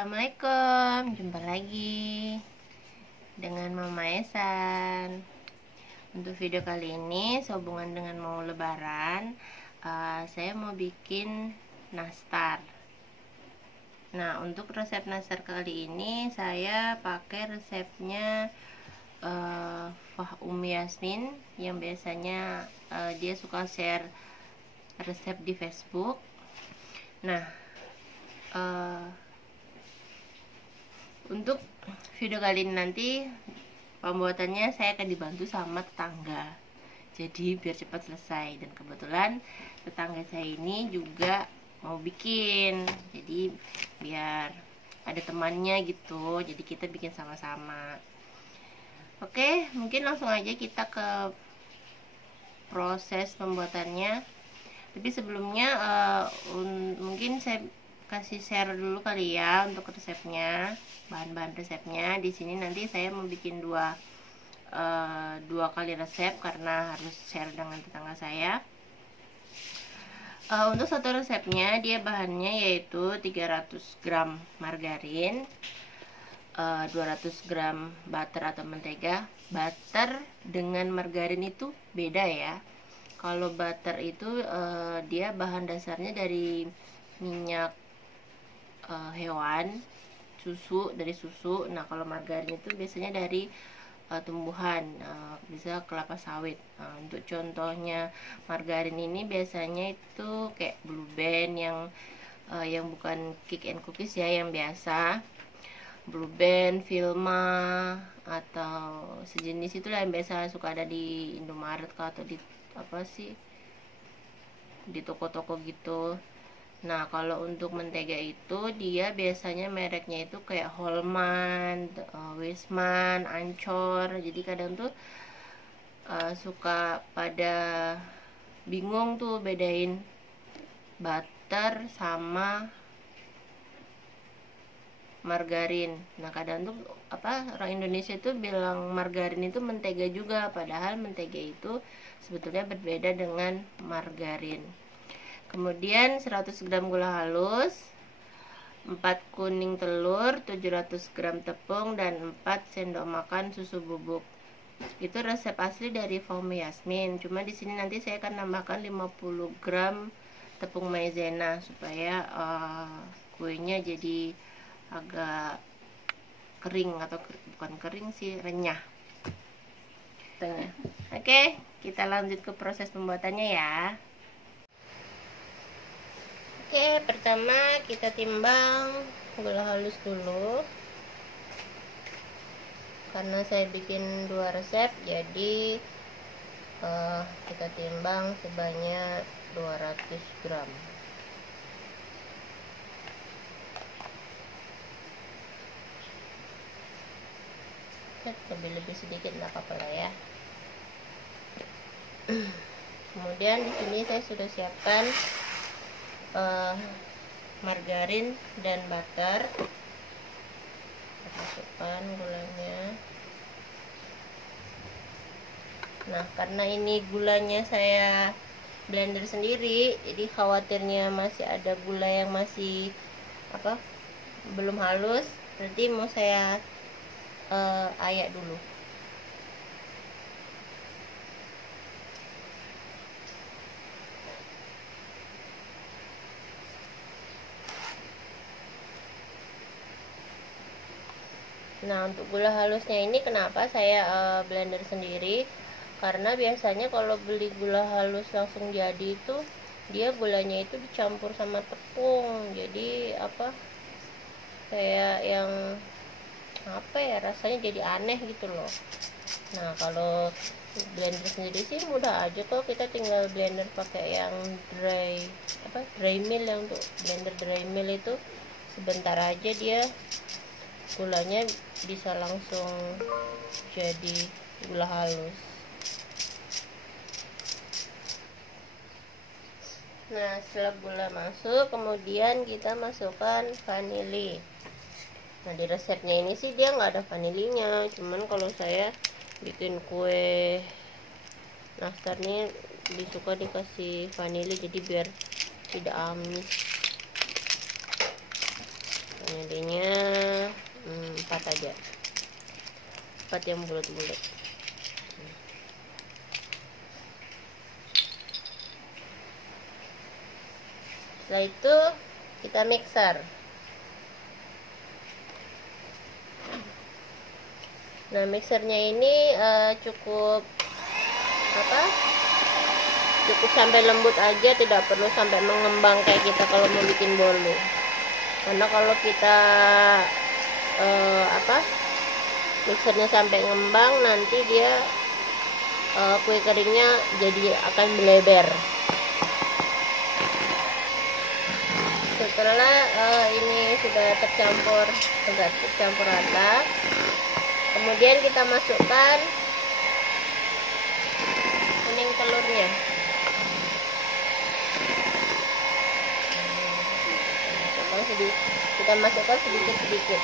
Assalamualaikum, jumpa lagi dengan Mama Esan. Untuk video kali ini sehubungan dengan mau lebaran, saya mau bikin nastar. Nah, untuk resep nastar kali ini saya pakai resepnya Fah Umi Yasmin, yang biasanya dia suka share resep di Facebook. Nah, untuk video kali ini nanti pembuatannya saya akan dibantu sama tetangga, jadi biar cepat selesai. Dan kebetulan tetangga saya ini juga mau bikin, jadi biar ada temannya gitu, jadi kita bikin sama-sama. Oke, mungkin langsung aja kita ke proses pembuatannya. Tapi sebelumnya mungkin saya kasih share dulu kali ya untuk resepnya, bahan-bahan resepnya. Di sini nanti saya mau bikin dua kali resep karena harus share dengan tetangga saya. Untuk satu resepnya dia bahannya yaitu 300 gram margarin, 200 gram butter atau mentega. Butter dengan margarin itu beda ya. Kalau butter itu dia bahan dasarnya dari minyak hewan, dari susu. Nah, kalau margarin itu biasanya dari tumbuhan, bisa kelapa sawit. Untuk contohnya margarin ini biasanya itu kayak Blue Band yang bukan Cake and Cookies ya, yang biasa Blue Band, Vilma atau sejenis itulah yang biasa suka ada di Indomaret atau di di toko-toko gitu. Nah, kalau untuk mentega itu dia biasanya mereknya itu kayak Holman, Wisman, Ancor. Jadi kadang tuh suka pada bingung tuh bedain butter sama margarin. Nah, kadang tuh orang Indonesia itu bilang margarin itu mentega juga, padahal mentega itu sebetulnya berbeda dengan margarin. Kemudian 100 gram gula halus, 4 kuning telur, 700 gram tepung, dan 4 sendok makan susu bubuk. Itu resep asli dari Fah Umi Yasmin. Cuma di sini nanti saya akan tambahkan 50 gram tepung maizena supaya kuenya jadi agak kering, atau bukan kering sih, renyah. Oke, kita lanjut ke proses pembuatannya ya. Oke, pertama kita timbang gula halus dulu. Karena saya bikin dua resep, jadi kita timbang sebanyak 200 gram. Lebih sedikit nggak apa-apa lah ya. Kemudian di sini saya sudah siapkan margarin dan butter. Masukkan gulanya. Nah, karena ini gulanya saya blender sendiri, jadi khawatirnya masih ada gula yang masih belum halus, berarti mau saya ayak dulu. Nah, untuk gula halusnya ini kenapa saya blender sendiri? Karena biasanya kalau beli gula halus langsung jadi itu dia gulanya itu dicampur sama tepung. Jadi kayak yang rasanya jadi aneh gitu loh. Nah, kalau blender sendiri sih mudah aja kok, kita tinggal blender pakai yang dry mill. Yang untuk blender dry mill itu sebentar aja dia gulanya bisa langsung jadi gula halus. Nah, setelah gula masuk, kemudian kita masukkan vanili. Nah, di resepnya ini sih dia nggak ada vanilinya, cuman kalau saya bikin kue nastar ini disuka dikasih vanili, jadi biar tidak amis. Nyalinya 4 aja, 4 yang bulat-bulat. Setelah itu kita mixer. Nah, mixernya ini cukup cukup sampai lembut aja, tidak perlu sampai mengembang kayak kita kalau mau bikin bolu. Karena kalau kita mixernya sampai ngembang, nanti dia kue keringnya jadi akan melebar. Setelah ini sudah tercampur, agak tercampur rata, kemudian kita masukkan kuning telurnya. Kita masukkan sedikit-sedikit.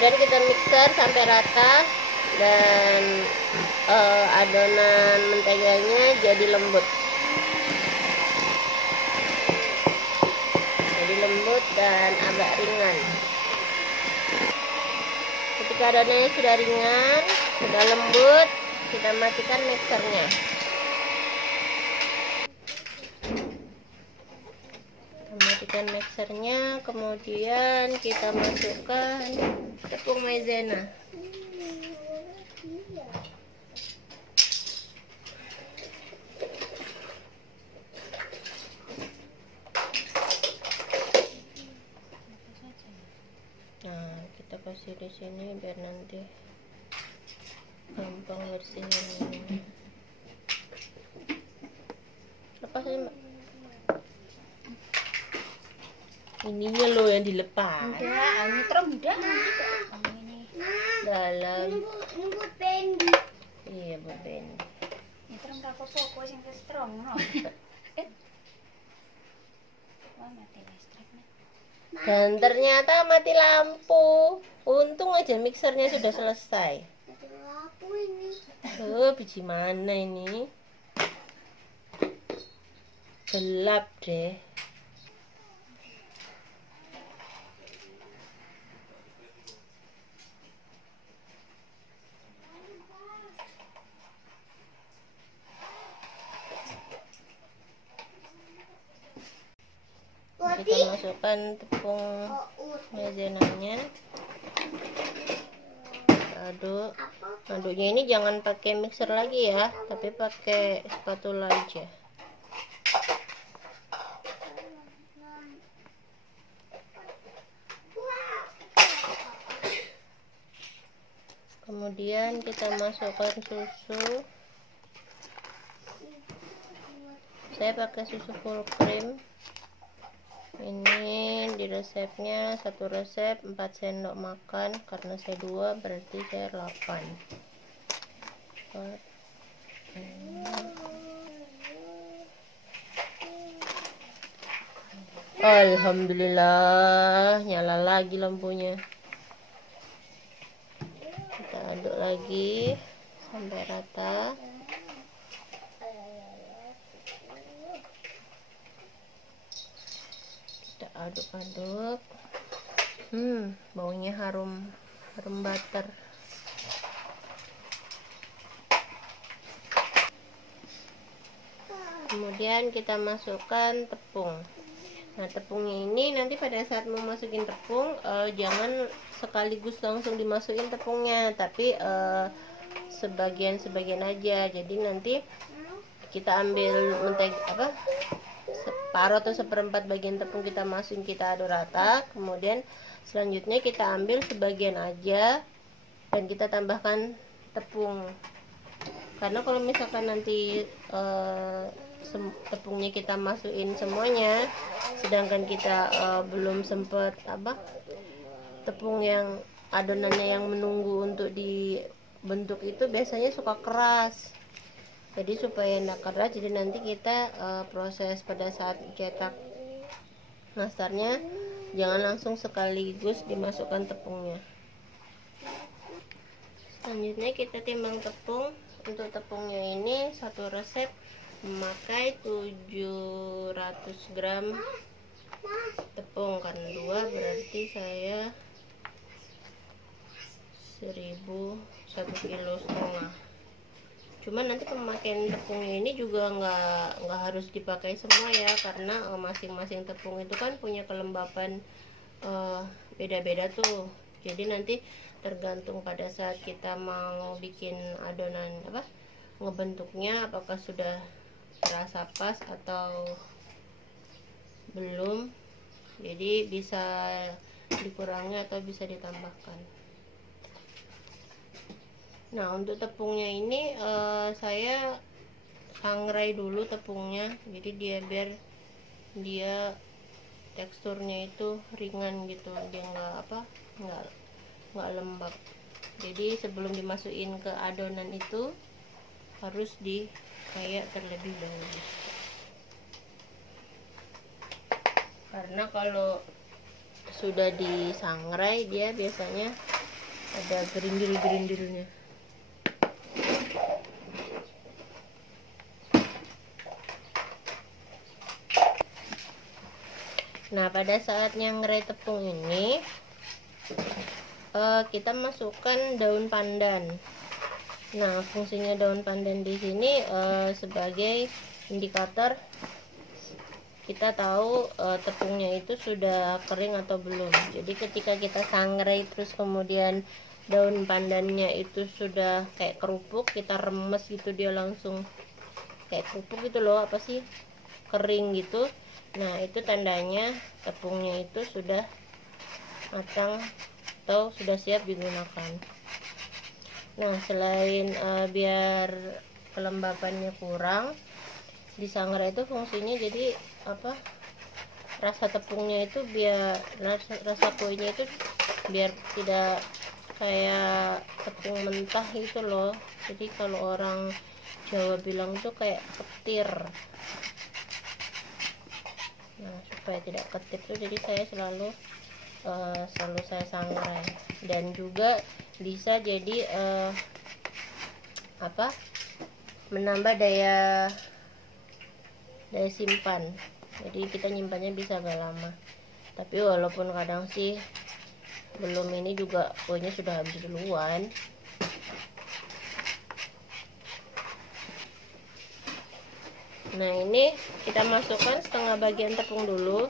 Kemudian kita mixer sampai rata dan adonan menteganya jadi lembut. Jadi lembut dan agak ringan. Ketika adonannya sudah ringan, sudah lembut, kita matikan mixernya. Matikan mixernya, kemudian kita masukkan tepung maizena. Nah, kita kasih di sini biar nanti gampang bersihin. Lepas aja, Mbak. Ininya loh yang dilepas. Udah, nyetrum udah ini. Dalam. Nunggu bendi. Iya, buat bendi. Nyetrum rapopo sing kestrong no. Wah, mati listriknya. Dan ternyata mati lampu. Untung aja mixernya sudah selesai. Mati lampu ini. Biji mana ini? Gelap deh. Kita masukkan tepung maizenanya. Aduk. Aduknya ini jangan pakai mixer lagi ya, tapi pakai spatula aja. Kemudian kita masukkan susu. Saya pakai susu full cream. Ini di resepnya, satu resep 4 sendok makan, karena saya 2 berarti saya 8. Alhamdulillah, nyala lagi lampunya. Kita aduk lagi sampai rata. Aduk-aduk. Baunya harum butter. Kemudian kita masukkan tepung. Nah, tepungnya ini nanti pada saat mau masukin tepung, jangan sekaligus langsung dimasukin tepungnya, tapi sebagian-sebagian aja. Jadi nanti kita ambil mentega separuh atau seperempat bagian tepung, kita masukin, kita aduk rata. Kemudian selanjutnya kita ambil sebagian aja dan kita tambahkan tepung. Karena kalau misalkan nanti tepungnya kita masukin semuanya, sedangkan kita belum sempet tepung yang adonannya yang menunggu untuk dibentuk itu biasanya suka keras. Jadi supaya enggak keras, jadi nanti kita proses pada saat cetak nastarnya jangan langsung sekaligus dimasukkan tepungnya. Selanjutnya kita timbang tepung. Untuk tepungnya ini satu resep memakai 700 gram tepung, karena 2 berarti saya 1 kilo setengah. Cuman nanti pemakaian tepungnya ini juga nggak harus dipakai semua ya, karena masing-masing tepung itu kan punya kelembapan beda-beda tuh. Jadi nanti tergantung pada saat kita mau bikin adonan ngebentuknya, apakah sudah terasa pas atau belum. Jadi bisa dikurangi atau bisa ditambahkan. Nah, untuk tepungnya ini saya sangrai dulu tepungnya, jadi biar dia teksturnya itu ringan gitu, dia nggak lembab. Jadi sebelum dimasukin ke adonan itu harus dikayak terlebih dahulu, karena kalau sudah disangrai dia biasanya ada gerindil-gerindilnya. Nah, pada saat nyangrai tepung ini kita masukkan daun pandan. Nah, fungsinya daun pandan di sini sebagai indikator kita tahu tepungnya itu sudah kering atau belum. Jadi ketika kita sangrai terus kemudian daun pandannya itu sudah kayak kerupuk, kita remes gitu, dia langsung kayak kerupuk gitu loh, kering gitu. Nah, itu tandanya tepungnya itu sudah matang atau sudah siap digunakan. Nah, selain biar kelembapannya kurang, disangrai itu fungsinya jadi rasa tepungnya itu biar rasa kuenya itu biar tidak kayak tepung mentah gitu loh. Jadi kalau orang Jawa bilang tuh kayak ketir. Nah, supaya tidak ketir tuh jadi saya selalu saya sangrai. Dan juga bisa jadi menambah daya simpan, jadi kita nyimpannya bisa agak lama. Tapi walaupun kadang sih belum ini juga kuenya sudah habis duluan. Nah, ini kita masukkan setengah bagian tepung dulu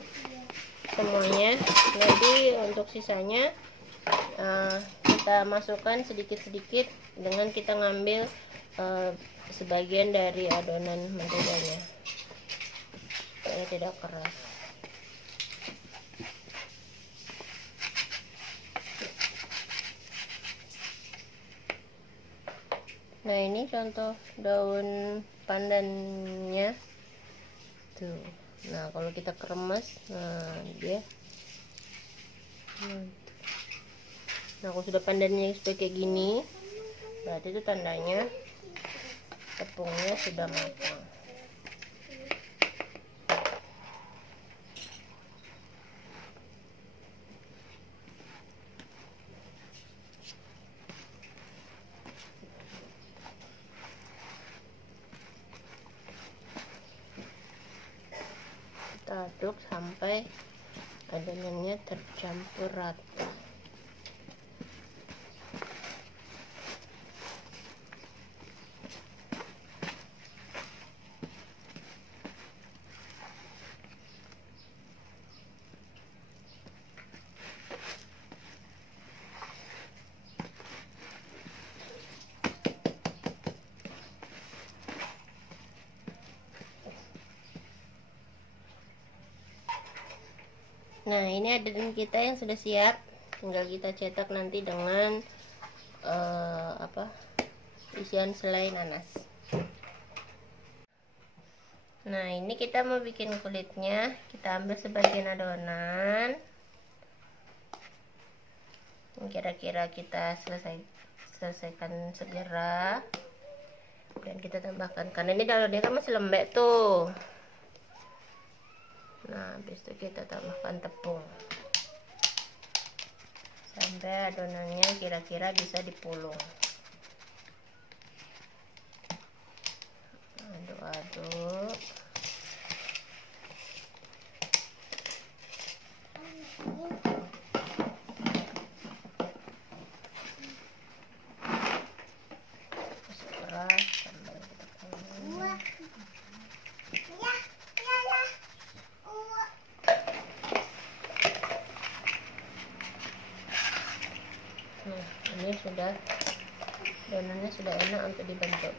semuanya. Nanti untuk sisanya kita masukkan sedikit-sedikit dengan kita ngambil sebagian dari adonan menteganya supaya tidak keras. Nah, ini contoh daun pandannya tuh. Nah, kalau kita keremas, dia nah kalau sudah pandannya seperti kayak gini, berarti itu tandanya tepungnya sudah matang. Kita aduk sampai adonannya tercampur rata. Nah, ini adonan kita yang sudah siap, tinggal kita cetak nanti dengan isian selai nanas. Nah, ini kita mau bikin kulitnya. Kita ambil sebagian adonan, kira-kira kita selesaikan segera. Dan kita tambahkan, karena ini kalau dia kan masih lembek tuh. Nah, habis itu kita tambahkan tepung sampai adonannya kira-kira bisa dipulung. Aduk-aduk. Nah, ini sudah, adonannya sudah enak untuk dibentuk.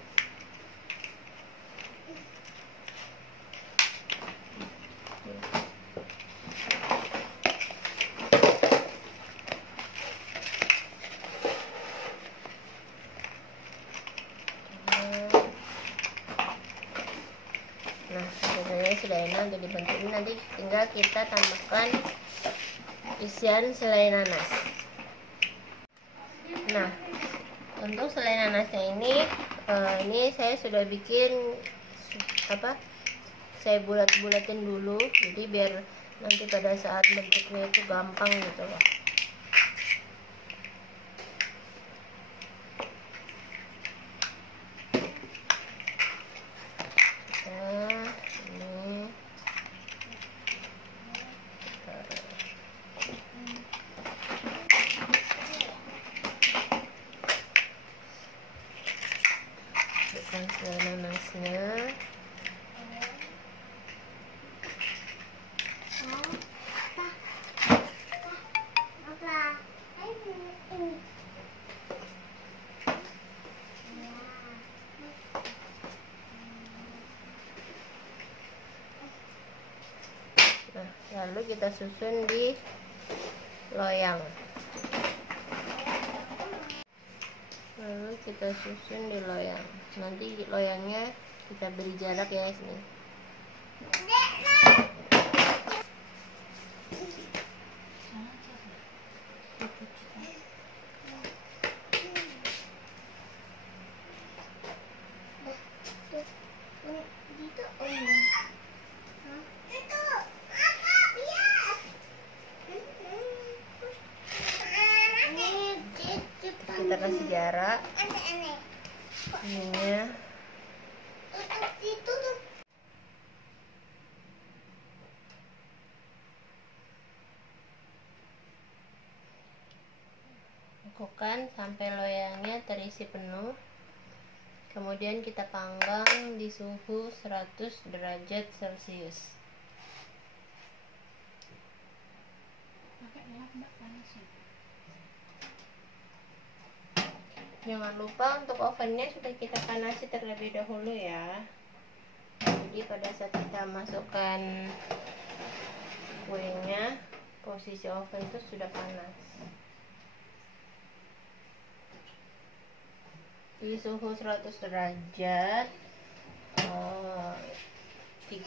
Nah, adonannya sudah enak untuk dibentuk. Ini nanti tinggal kita tambahkan isian selai nanas. Nah, untuk selai nanasnya ini saya sudah bikin saya bulat-bulatin dulu, jadi biar nanti pada saat bentuknya itu gampang gitu loh. Selai nanasnya. Nah, lalu kita susun di loyang. Nanti loyangnya kita beri jarak ya sini. Kita kasih jarak ininya. Lakukan sampai loyangnya terisi penuh. Kemudian kita panggang di suhu 100 derajat Celcius. Jangan lupa untuk ovennya sudah kita panasi terlebih dahulu ya. Jadi pada saat kita masukkan kuenya, posisi oven itu sudah panas. Di suhu 100 derajat 30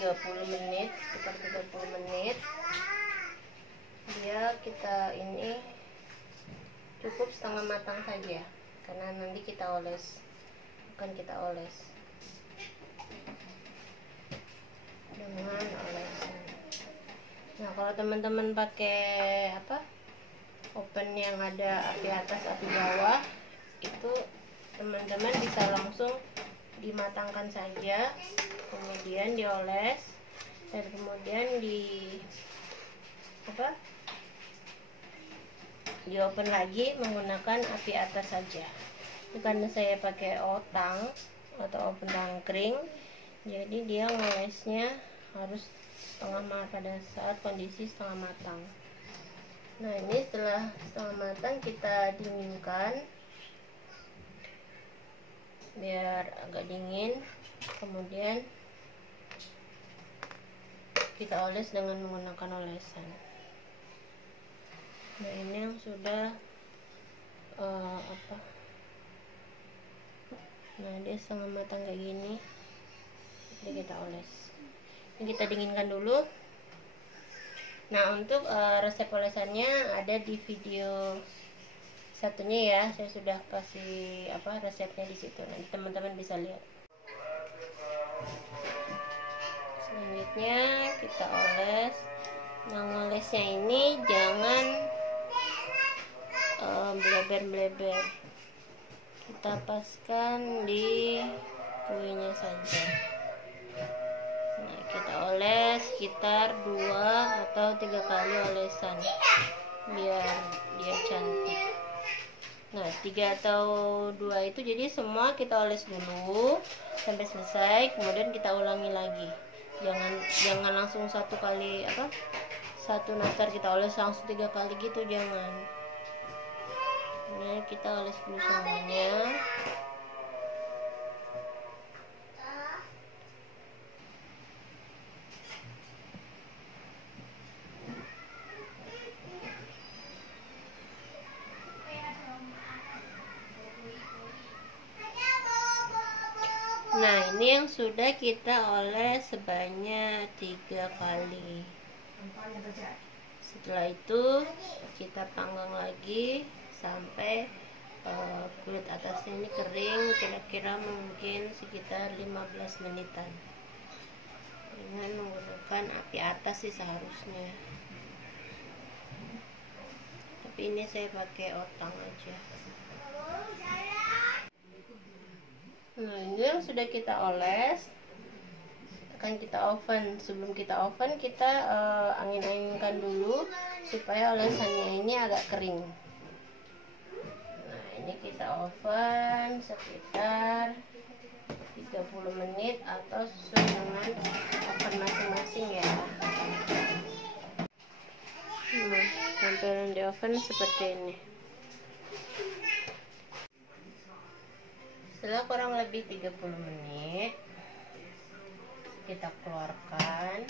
menit, sekitar 30 menit. Kita ini cukup setengah matang saja, karena nanti kita oles, dengan olesan. Nah, kalau teman-teman pakai oven yang ada api atas api bawah, itu teman-teman bisa langsung dimatangkan saja, kemudian dioles, dan kemudian di oven lagi menggunakan api atas saja. Karena saya pakai otang atau oven tangkring, jadi dia ngolesnya harus pada saat kondisi setengah matang. Nah, ini setelah setengah matang kita dinginkan biar agak dingin, kemudian kita oles dengan menggunakan olesan. Nah, ini yang sudah nah, dia setengah matang kayak gini, jadi kita oles. Ini kita dinginkan dulu. Nah, untuk resep olesannya ada di video satunya ya, saya sudah kasih resepnya di situ, nanti teman-teman bisa lihat. Selanjutnya kita oles. Nah, ngolesnya ini jangan bleber-bleber, kita paskan di kuenya saja. Nah, kita oles sekitar 2 atau 3 kali olesan biar dia cantik. Nah, 3 atau 2 itu jadi semua kita oles dulu sampai selesai, kemudian kita ulangi lagi. Jangan langsung satu nastar kita oles langsung 3 kali gitu, jangan. Ini kita oles dulu semuanya. Nah, ini yang sudah kita oles sebanyak 3 kali. Setelah itu kita panggang lagi sampai kulit atasnya ini kering, kira-kira mungkin sekitar 15 menitan dengan menggunakan api atas sih seharusnya, tapi ini saya pakai otang aja. Nah, ini yang sudah kita oles akan kita oven. Sebelum kita oven, kita angin-anginkan dulu supaya olesannya ini agak kering. Nah, ini kita oven sekitar 30 menit atau sesuai dengan oven masing-masing ya. Nah, tampilan di oven seperti ini. Setelah kurang lebih 30 menit kita keluarkan.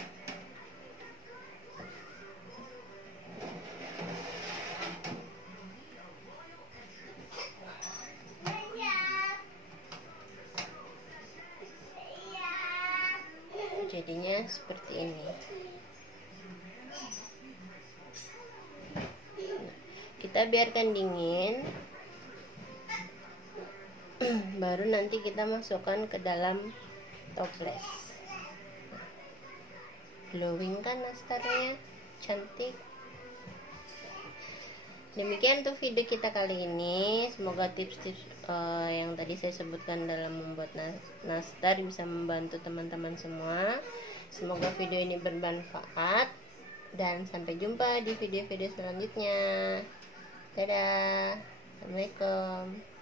Jadinya seperti ini. Kita biarkan dingin, baru nanti kita masukkan ke dalam toples. Glowing kan nastarnya, cantik. Demikian tuh video kita kali ini. Semoga tips-tips yang tadi saya sebutkan dalam membuat nastar bisa membantu teman-teman semua. Semoga video ini bermanfaat, dan sampai jumpa di video-video selanjutnya. Dadah, assalamualaikum.